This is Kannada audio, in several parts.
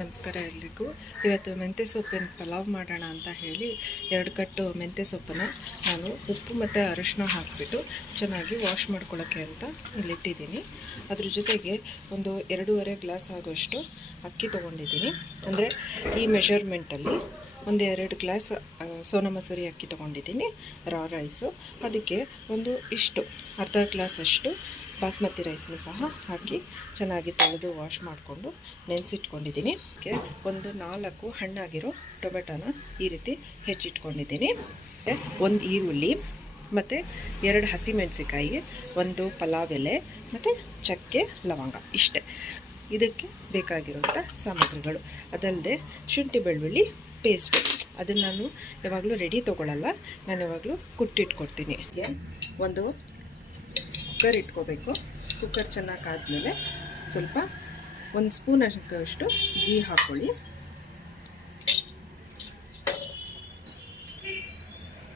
ನಮಸ್ಕಾರ ಎಲ್ರಿಗೂ. ಇವತ್ತು ಮೆಂತ್ಯ ಸೊಪ್ಪಿನ ಪಲಾವ್ ಮಾಡೋಣ ಅಂತ ಹೇಳಿ ಎರಡು ಕಟ್ಟು ಮೆಂತ್ಯ ಸೊಪ್ಪನ್ನು ನಾನು ಉಪ್ಪು ಮತ್ತು ಅರಿಶಿನ ಹಾಕಿಬಿಟ್ಟು ಚೆನ್ನಾಗಿ ವಾಶ್ ಮಾಡ್ಕೊಳ್ಳೋಕ್ಕೆ ಅಂತ ಇಲ್ಲಿಟ್ಟಿದ್ದೀನಿ ಅದ್ರ ಜೊತೆಗೆ ಒಂದು ಎರಡೂವರೆ ಗ್ಲಾಸ್ ಆಗೋಷ್ಟು ಅಕ್ಕಿ ತೊಗೊಂಡಿದ್ದೀನಿ. ಅಂದರೆ ಈ ಮೆಷರ್ಮೆಂಟಲ್ಲಿ ಒಂದು ಎರಡು ಗ್ಲಾಸ್ ಸೋನಾ ಮಸೂರಿ ಅಕ್ಕಿ ತೊಗೊಂಡಿದ್ದೀನಿ ರಾ ರೈಸು ಅದಕ್ಕೆ ಒಂದು ಇಷ್ಟು, ಅರ್ಧ ಗ್ಲಾಸಷ್ಟು ಬಾಸ್ಮತಿ ರೈಸ್ನು ಸಹ ಹಾಕಿ ಚೆನ್ನಾಗಿ ತೊಳೆದು ವಾಶ್ ಮಾಡಿಕೊಂಡು ನೆನೆಸಿಟ್ಕೊಂಡಿದ್ದೀನಿ. ಒಂದು ನಾಲ್ಕು ಹಣ್ಣಾಗಿರೋ ಟೊಮೆಟೊನ ಈ ರೀತಿ ಹೆಚ್ಚಿಟ್ಕೊಂಡಿದ್ದೀನಿ. ಒಂದು ಈರುಳ್ಳಿ, ಮತ್ತು ಎರಡು ಹಸಿಮೆಣಸಿಕಾಯಿ ಒಂದು ಪಲಾವ್ ಎಲೆ ಮತ್ತು ಚಕ್ಕೆ ಲವಂಗ, ಇಷ್ಟೇ. ಇದಕ್ಕೆ ಬೇಕಾಗಿರುವಂಥ ಸಾಮಗ್ರಿಗಳು. ಅದಲ್ಲದೆ ಶುಂಠಿ ಬೆಳ್ಳುಳ್ಳಿ ಪೇಸ್ಟು. ಅದನ್ನು ನಾನು ಯಾವಾಗಲೂ ರೆಡಿ ತೊಗೊಳ್ಳಲ್ಲ ನಾನು ಯಾವಾಗಲೂ ಕುಟ್ಟಿಟ್ಕೊಡ್ತೀನಿ. ಒಂದು ಕುಕ್ಕರ್ ಇಟ್ಕೋಬೇಕು. ಕುಕ್ಕರ್ ಚೆನ್ನಾಗಿ ಆದಮೇಲೆ ಸ್ವಲ್ಪ ಒಂದು ಸ್ಪೂನ್ ಅಷ್ಟು ಗೀ ಹಾಕ್ಕೊಳ್ಳಿ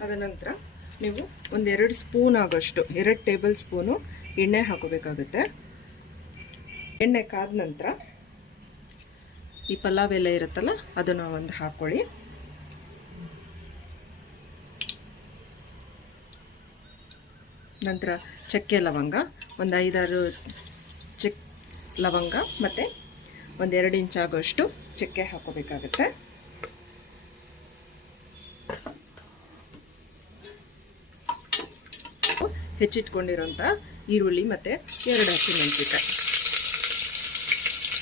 ಅದ ನಂತರ ನೀವು ಒಂದೆರಡು ಸ್ಪೂನ್ ಆಗೋಷ್ಟು, ಎರಡು ಟೇಬಲ್ ಸ್ಪೂನು ಎಣ್ಣೆ ಹಾಕೋಬೇಕಾಗುತ್ತೆ. ಎಣ್ಣೆ ಕಾದ ನಂತರ ಈ ಪಲಾವ್ ಎಲ್ಲ ಇರುತ್ತಲ್ಲ, ಅದನ್ನು ಒಂದು ಹಾಕ್ಕೊಳ್ಳಿ ನಂತರ ಚಕ್ಕೆ ಲವಂಗ, ಒಂದು ಐದಾರು ಚೆಕ್ ಲವಂಗ ಮತ್ತು ಒಂದೆರಡು ಇಂಚ್ ಆಗೋಷ್ಟು ಚಕ್ಕೆ ಹಾಕೋಬೇಕಾಗತ್ತೆ. ಹೆಚ್ಚಿಟ್ಕೊಂಡಿರೋಂಥ ಈರುಳ್ಳಿ ಮತ್ತು ಎರಡು ಹಸಿಮೆಣಸಿಕಾಯಿ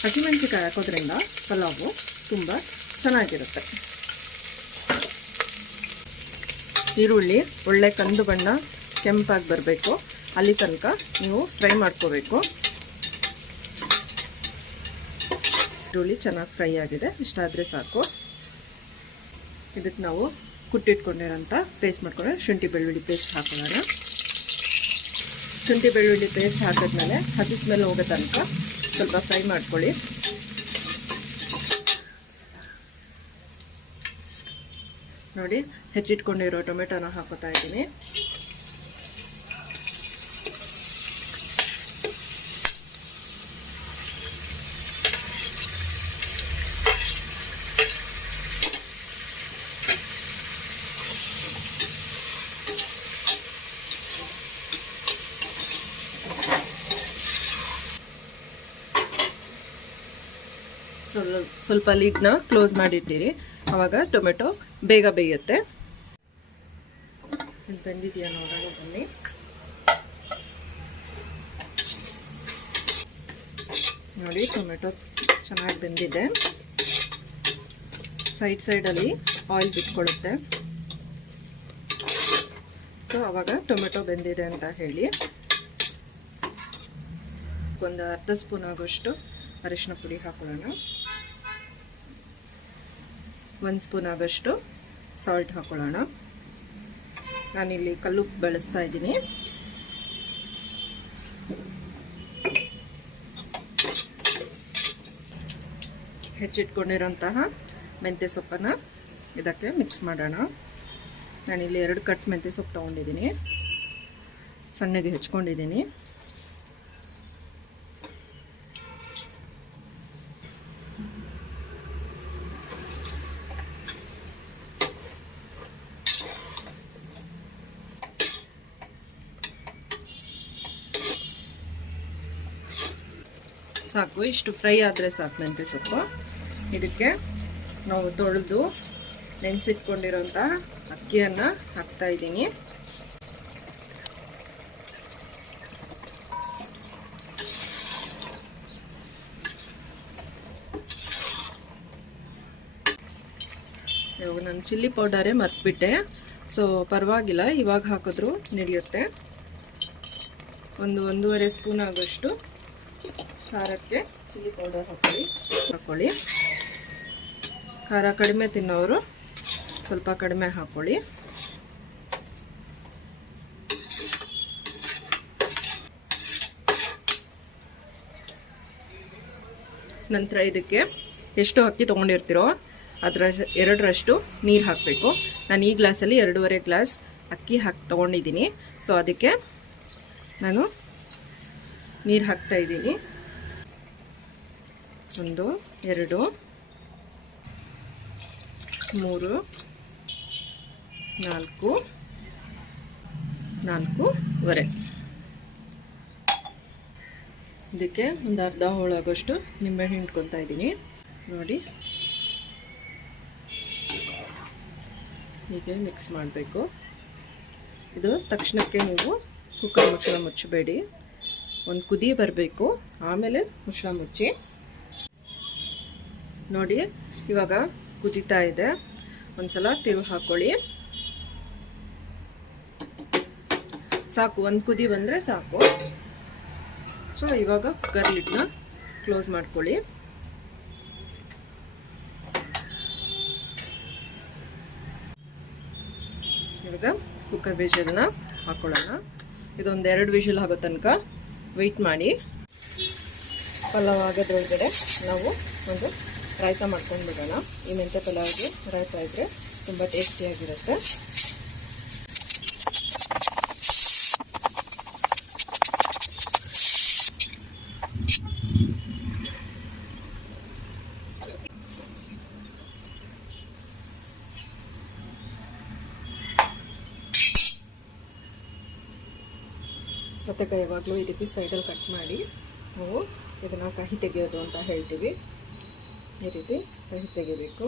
ಹಸಿಮೆಣಸಿಕಾಯಿ ಹಾಕೋದ್ರಿಂದ ಪಲಾವು ತುಂಬ ಚೆನ್ನಾಗಿರುತ್ತೆ. ಈರುಳ್ಳಿ ಒಳ್ಳೆ ಕಂದು ಬಣ್ಣ ಕೆಂಪಾಗಿ ಬರಬೇಕು. ಅಲ್ಲಿ ತನಕ ನೀವು ಫ್ರೈ ಮಾಡ್ಕೋಬೇಕು. ಈರುಳ್ಳಿ ಚೆನ್ನಾಗಿ ಫ್ರೈ ಆಗಿದೆ. ಇಷ್ಟಾದರೆ ಸಾಕು. ಇದಕ್ಕೆ ನಾವು ಕುಟ್ಟಿಟ್ಕೊಂಡಿರೋಂಥ ಪೇಸ್ಟ್ ಮಾಡ್ಕೊಂಡು ಶುಂಠಿ ಬೆಳ್ಳುಳ್ಳಿ ಪೇಸ್ಟ್ ಹಾಕೋಣ ಶುಂಠಿ ಬೆಳ್ಳುಳ್ಳಿ ಪೇಸ್ಟ್ ಹಾಕಿದ್ಮೇಲೆ ಹಸಿ ಸ್ಮೆಲ್ ಹೋಗೋ ತನಕ ಸ್ವಲ್ಪ ಫ್ರೈ ಮಾಡ್ಕೊಳ್ಳಿ. ನೋಡಿ, ಹೆಚ್ಚಿಟ್ಕೊಂಡಿರೋ ಟೊಮೆಟೊನ ಹಾಕೋತಾ ಇದ್ದೀನಿ. ಸ್ವಲ್ಪ ಲಿಡ್ನ ಕ್ಲೋಸ್ ಮಾಡಿಟ್ಟಿರಿ. ಆವಾಗ ಟೊಮೆಟೊ ಬೇಗ ಬೇಯುತ್ತೆ. ಬೆಂದಿದೆಯಾ ನೋಡೋಣ, ಬನ್ನಿ. ನೋಡಿ, ಟೊಮೆಟೊ ಚೆನ್ನಾಗಿ ಬೆಂದಿದೆ. ಸೈಡ್ ಸೈಡಲ್ಲಿ ಆಯಿಲ್ ಬಿಟ್ಕೊಳ್ಳುತ್ತೆ ಸೊ ಆವಾಗ ಟೊಮೆಟೊ ಬೆಂದಿದೆ ಅಂತ ಹೇಳಿ. ಒಂದು ಅರ್ಧ ಸ್ಪೂನ್ ಆಗೋಷ್ಟು ಅರಿಶಿನ ಪುಡಿ ಹಾಕೊಳ್ಳೋಣ. ಒಂದು ಸ್ಪೂನ್ ಆಗೋಷ್ಟು ಸಾಲ್ಟ್ ಹಾಕೊಳ್ಳೋಣ. ನಾನಿಲ್ಲಿ ಕಲ್ಲು ಬಳಸ್ತಾ ಇದ್ದೀನಿ. ಹೆಚ್ಚಿಟ್ಕೊಂಡಿರೋಂತಹ ಮೆಂತ್ಯ ಸೊಪ್ಪನ್ನು ಇದಕ್ಕೆ ಮಿಕ್ಸ್ ಮಾಡೋಣ. ನಾನಿಲ್ಲಿ ಎರಡು ಕಟ್ ಮೆಂತ್ಯ ಸೊಪ್ಪು ತೊಗೊಂಡಿದ್ದೀನಿ. ಸಣ್ಣಗೆ ಹೆಚ್ಕೊಂಡಿದ್ದೀನಿ ಸಾಕು, ಇಷ್ಟು ಫ್ರೈ ಆದರೆ ಸಾಕು ಮೆಂತ್ಯ ಸೊಪ್ಪು. ಇದಕ್ಕೆ ನಾವು ತೊಳೆದು ನೆನೆಸಿಟ್ಕೊಂಡಿರೋಂಥ ಅಕ್ಕಿಯನ್ನು ಹಾಕ್ತಾ ಇದ್ದೀನಿ. ಇವಾಗ ನಾನು ಚಿಲ್ಲಿ ಪೌಡರೇ ಮರ್ತ್ಬಿಟ್ಟೆ. ಸೊ ಪರವಾಗಿಲ್ಲ, ಇವಾಗ ಹಾಕಿದ್ರು ನಡೆಯುತ್ತೆ. ಒಂದು ಒಂದೂವರೆ ಸ್ಪೂನ್ ಆಗೋಷ್ಟು ಖಾರಕ್ಕೆ ಚಿಲ್ಲಿ ಪೌಡರ್ ಹಾಕೊಳ್ಳಿ. ಹಾಕೊಳ್ಳಿ. ಖಾರ ಕಡಿಮೆ ತಿನ್ನೋರು ಸ್ವಲ್ಪ ಕಡಿಮೆ ಹಾಕ್ಕೊಳ್ಳಿ ನಂತರ ಇದಕ್ಕೆ ಎಷ್ಟು ಅಕ್ಕಿ ತೊಗೊಂಡಿರ್ತೀರೋ ಅದರ ಎರಡರಷ್ಟು ನೀರು ಹಾಕಬೇಕು. ನಾನು ಈ ಗ್ಲಾಸಲ್ಲಿ ಎರಡೂವರೆ ಗ್ಲಾಸ್ ಅಕ್ಕಿ ಹಾಕಿ ತೊಗೊಂಡಿದ್ದೀನಿ. ಸೊ ಅದಕ್ಕೆ ನಾನು ನೀರು ಹಾಕ್ತಾ ಇದ್ದೀನಿ. ಒಂದು, ಎರಡು, ಮೂರು, ನಾಲ್ಕು, ನಾಲ್ಕೂವರೆ. ಇದಕ್ಕೆ ಒಂದು ಅರ್ಧ ಹೋಳಾಗೋಷ್ಟು ನಿಂಬೆಹಣ್ಣು ಹಿಂಡ್ಕೊತಾ ಇದ್ದೀನಿ. ನೋಡಿ. ಹೀಗೆ ಮಿಕ್ಸ್ ಮಾಡಬೇಕು. ಇದು ತಕ್ಷಣಕ್ಕೆ ನೀವು ಕುಕ್ಕರ್ ಮುಚ್ಚಳ ಮುಚ್ಚಬೇಡಿ. ಒಂದು ಕುದಿ ಬರಬೇಕು. ಆಮೇಲೆ ಮುಚ್ಚಳ ಮುಚ್ಚಿ. ನೋಡಿ, ಇವಾಗ ಕುದೀತಾ ಇದೆ. ಒಂದ್ಸಲ ತಿರು ಹಾಕ್ಕೊಳ್ಳಿ ಸಾಕು, ಒಂದು ಕುದಿ ಬಂದರೆ ಸಾಕು. ಸೊ ಇವಾಗ ಕುಕ್ಕರ್ ಲಿಡ್ನ ಕ್ಲೋಸ್ ಮಾಡ್ಕೊಳ್ಳಿ. ಇವಾಗ ಕುಕ್ಕರ್ ವಿಷಲ್ನ ಹಾಕೊಳ್ಳೋಣ. ಇದೊಂದು ಎರಡು ವಿಷಲ್ ಆಗೋ ತನಕ ವೆಯ್ಟ್ ಮಾಡಿ. ಪಲಾವ್ ಆಗೋದ್ರೊಳಗಡೆ ನಾವು ಒಂದು ರಾಯ್ತ ಮಾಡ್ಕೊಂಡು ಬಿಡೋಣ ಈ ಮೆಂತ್ಯ ಪಲಾವ್ಗೆ ರಾಯ್ತ ಇದ್ದರೆ ತುಂಬ ಟೇಸ್ಟಿಯಾಗಿರುತ್ತೆ ಸೌತೆಕಾಯಿ ಯಾವಾಗಲೂ ಈ ರೀತಿ ಸೈಡಲ್ಲಿ ಕಟ್ ಮಾಡಿ ನಾವು ಇದನ್ನು ಕಹಿ ತೆಗೆಯೋದು ಅಂತ ಹೇಳ್ತೀವಿ. ಈ ರೀತಿ ಕಹಿ ತೆಗಿಬೇಕು.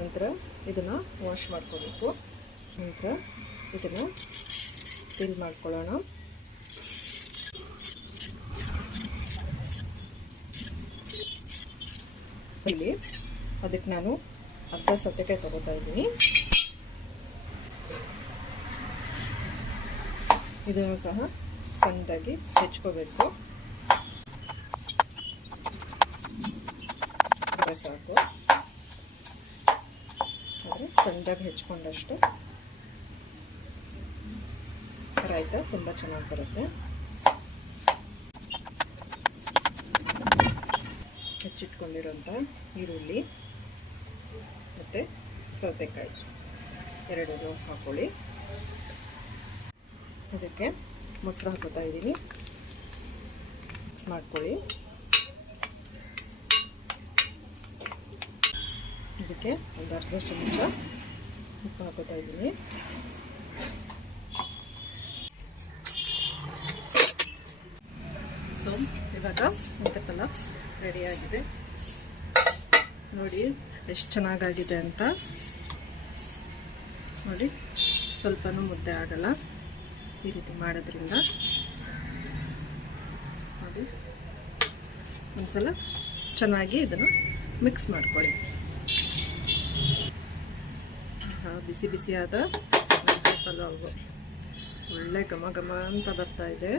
ನಂತರ ಇದನ್ನು ವಾಶ್ ಮಾಡ್ಕೋಬೇಕು. ನಂತರ ಇದನ್ನು ಫಿಲ್ ಮಾಡ್ಕೊಳ್ಳೋಣ. ಇಲ್ಲಿ ಅದಕ್ಕೆ ನಾನು ಅರ್ಧ ಸೌತೆಕಾಯಿ ತಗೋತಾ ಇದ್ದೀನಿ. ಇದನ್ನು ಸಹ ಸಣ್ಣದಾಗಿ ಹೆಚ್ಕೋಬೇಕು. ಸಾಕು. ಆದರೆ ಸಣ್ಣದಾಗಿ ಹೆಚ್ಕೊಂಡಷ್ಟು. ರಾಯ್ತ ತುಂಬ ಚೆನ್ನಾಗಿ ಬರುತ್ತೆ. ಹೆಚ್ಚಿಟ್ಕೊಂಡಿರೋಂಥ ಈರುಳ್ಳಿ. ಮತ್ತು ಸೌತೆಕಾಯಿ. ಎರಡೂ ಹಾಕ್ಕೊಳ್ಳಿ ಅದಕ್ಕೆ ಮೊಸರು ಹಾಕೋತಾ ಇದ್ದೀನಿ. ಮಿಕ್ಸ್ ಮಾಡ್ಕೊಳ್ಳಿ. ಇದಕ್ಕೆ ಒಂದು ಅರ್ಧ ಚಮಚ ಉಪ್ಪು ಹಾಕೋತಾ ಇದ್ದೀನಿ. ಸೊ ಇವಾಗ ಮೆಂತೆ ಪಲಾವ್ ರೆಡಿಯಾಗಿದೆ ನೋಡಿ ಎಷ್ಟು ಚೆನ್ನಾಗಾಗಿದೆ ಅಂತ. ನೋಡಿ, ಸ್ವಲ್ಪನೂ ಮುದ್ದೆ ಆಗಲ್ಲ ಈ ರೀತಿ ಮಾಡೋದ್ರಿಂದ. ನೋಡಿ, ಒಂದ್ಸಲ ಚೆನ್ನಾಗಿ ಇದನ್ನು ಮಿಕ್ಸ್ ಮಾಡ್ಕೊಳ್ಳಿ. ಬಿಸಿ ಬಿಸಿಯಾದ ಪಲಾವು. ಒಳ್ಳೆ ಘಮ ಘಮ ಅಂತ ಬರ್ತಾ ಇದೆ.